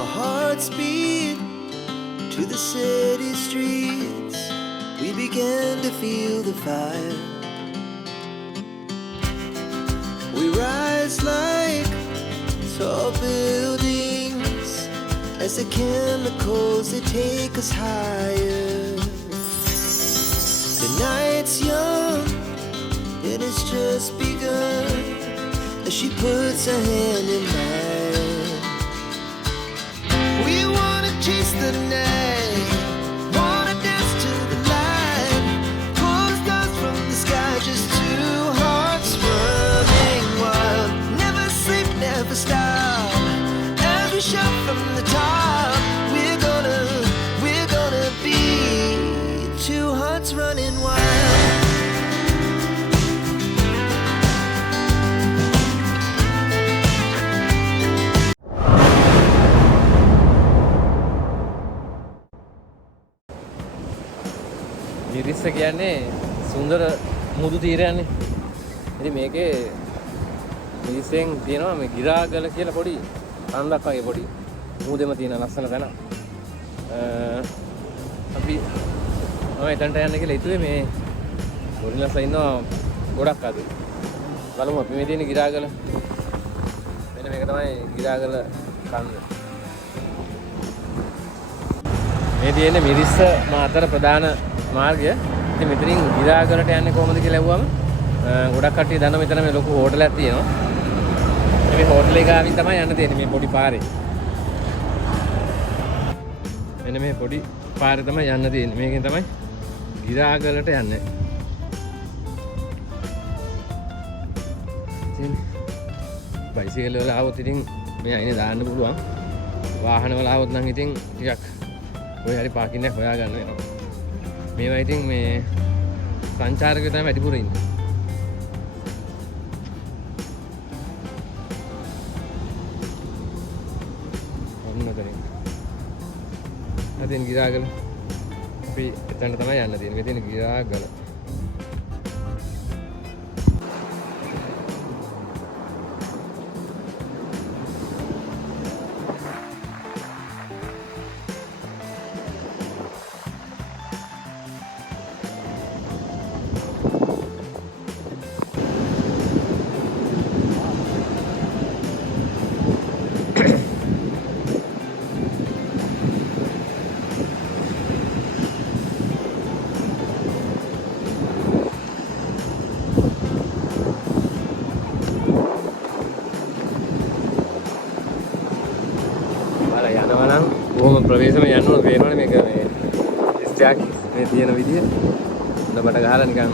Our hearts beat to the city streets. We began to feel the fire. We rise like tall buildings as the chemicals they take us higher. The night's young and it's just begun as she puts her hand in mine. We wanna chase the night, wanna dance to the light, pull stars from the sky, just two hearts running wild. Never sleep, never stop, as we shout from the top. We're gonna be two hearts running wild. Mirissa කියන්නේ සුන්දර මුදු තීරයක්නේ. ඉතින් මේකේ මිරිස්සෙන් තියෙනවා මේ ගිරාගල කියලා පොඩි කන්දක් වගේ පොඩි මුදෙම තියෙන ලස්සන තැන. අපි මම එතනට යන්න කියලා හිතුවේ මේ ගොරිල්ලාස්ලා ඉන්නවා ගොඩක් අද. බලමු අපි මේ තියෙන ගිරාගල. මෙන්න මේක තමයි ගිරාගල කන්ද. මේ තියෙන මිරිස්ස මාතර ප්‍රධාන මාර්ගය. ඉතින් මෙතනින් ගිරාගලට යන්නේ කොහොමද කියලා ඇහුවම ගොඩක් කට්ටිය දන්නවා මෙතන මේ ලොකු හෝටලයක් තියෙනවා. මේ හෝටලේ ගාවින් තමයි යන්න තියෙන්නේ මේ පොඩි පාරේ. මෙන්න මේ පොඩි පාරේ තමයි යන්න තියෙන්නේ. මේකෙන් තමයි ගිරාගලට යන්නේ. ඉතින් බයිසිකල් වල ආවොත් ඉතින් මේ අයිනේ දාන්න පුළුවන්. වාහන වල ආවොත් නම් ඉතින් ටිකක් ඔය හරි පාකින් එකක් හොයාගන්න වෙනවා. මේවා ඉතින් මේ සංචාරකයෝ තමයි වැඩිපුර ඉන්නේ. ඔන්නතරින්. අදින් ගිරාගල. අපි එතන තමයි යන්න තියෙන්නේ. මේ තියෙන ගිරාගල. කොහොම ප්‍රවේශම යන්න ඕන පේනවනේ මේක මේ ස්ටෑක් මේ තියෙන විදිය. හොඳ බට ගහලා නිකන්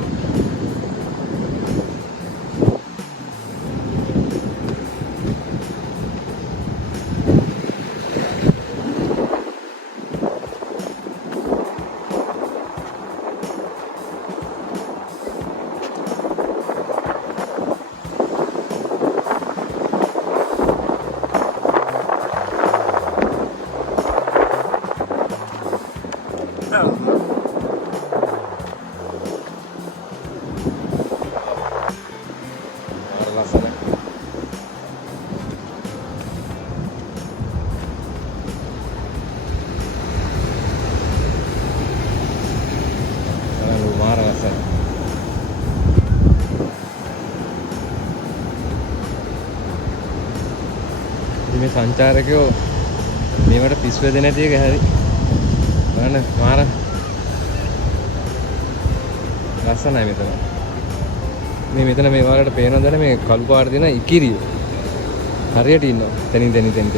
මේ සංචාරකයෝ මේවට පිස් වෙද නැති එක හැරි බලන්න මාර ලස්සනයි මෙතන. මෙතන මේ වලට පේනවද මේ කළු පාට දෙන ඉකිරිය හරියට ඉන්නවා. තනින් ඉතින්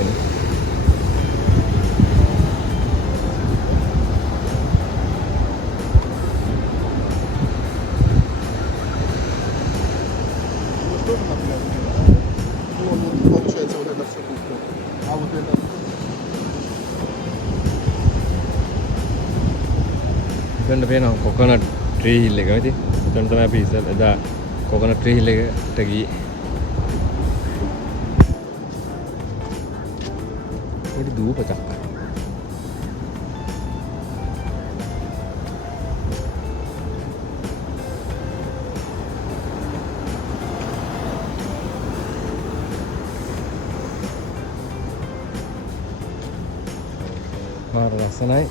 පේනවා කොකනට් ට්‍රී හිල් එක. ඉතින් එතන තමයි අපි ඉස්සෙල්ලා කොකනට් ට්‍රී හිල් එකට ගියේ. පොඩි දූපතක්. මාර ලස්සනයි.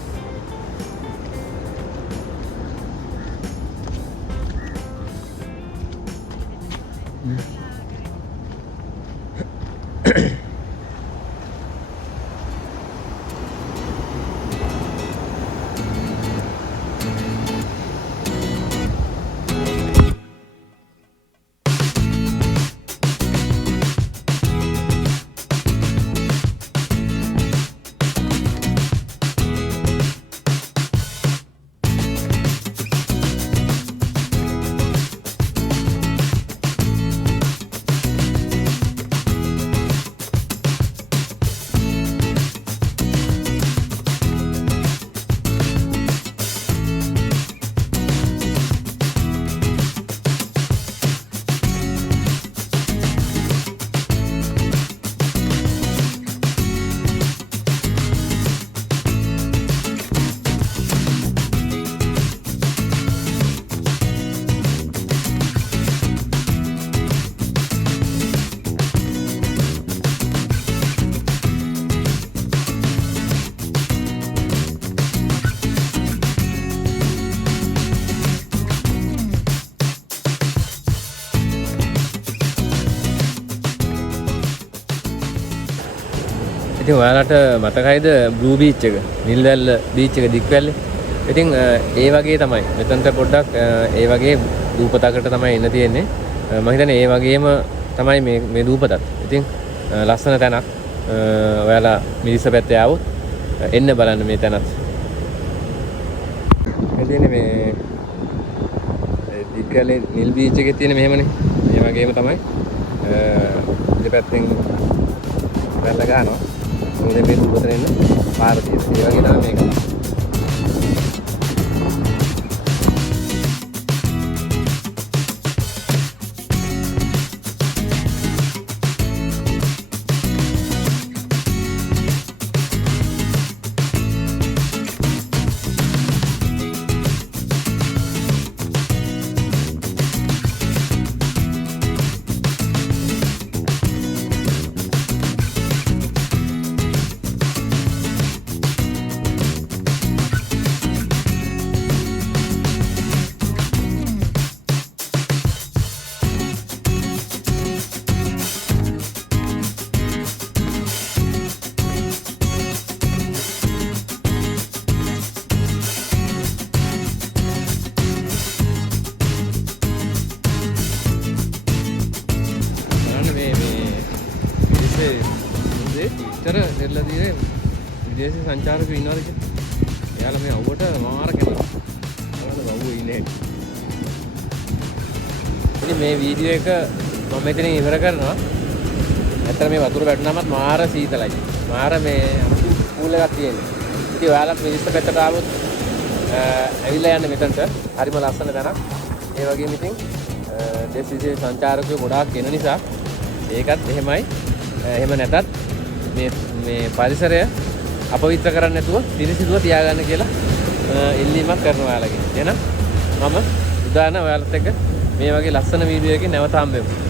ඉතින් ඔයාලට මතකයිද බ්ලූ බීච් එක? නිල්වැල්ල බීච් එක දික්වැල්ලේ. ඉතින් ඒ වගේ තමයි. මෙතනට පොඩ්ඩක් ඒ වගේ දූපතකට තමයි එන්න තියෙන්නේ. මම හිතන්නේ ඒ වගේම තමයි මේ දූපතත්. ඉතින් ලස්සන තැනක්. ඔයාලා මිරිස්ස පැත්තේ ආවොත් එන්න බලන්න මේ තැනත්. එදිනේ මේ දික්වැල්ලේ නිල් බීච් එකේ තියෙන මෙහෙමනේ. මේ වගේම තමයි. දෙපැත්තෙන් වැල්ල ගන්නවා. මොකද මේ දුරට එන්න පාර තියෙනවා. ඒ වගේ තමයි මේක. විදේශ සංචාරකයෝ ඉන්නවද කියලා. එයාලා මේ අවුවට මාර කැමරා. බලන්න අවුව ඉන්නේ. ඉතින් මේ වීඩියෝ එක මම මෙතනින් ඉවර කරනවා. ඇත්තට මේ වතුර වැටුනමත් මාර සීතලයි. මාර මේ අමුතු කූල් එකක් තියෙනවා. ඉතින් ඔයාලත් මිරිස්ස පැත්තට ආවොත් ඇවිල්ලා යන්න මෙතනට. හරිම ලස්සන තැනක්. ඒ වගේම ඉතින් දේශ විදේශ සංචාරකයෝ ගොඩාක් එන නිසා ඒකත් එහෙමයි. එහෙම නැතත් මේ පරිසරය අපවිත්‍ර කරන්නේ නැතුව පිරිසිදුව තියාගන්න කියලා ඉල්ලීමක් කරනවා ඔයාලගෙන්. එහෙනම් මම උදාන ඔයාලත් එක්ක මේ වගේ ලස්සන වීඩියෝ එකකින් නැවත හම්බෙමු.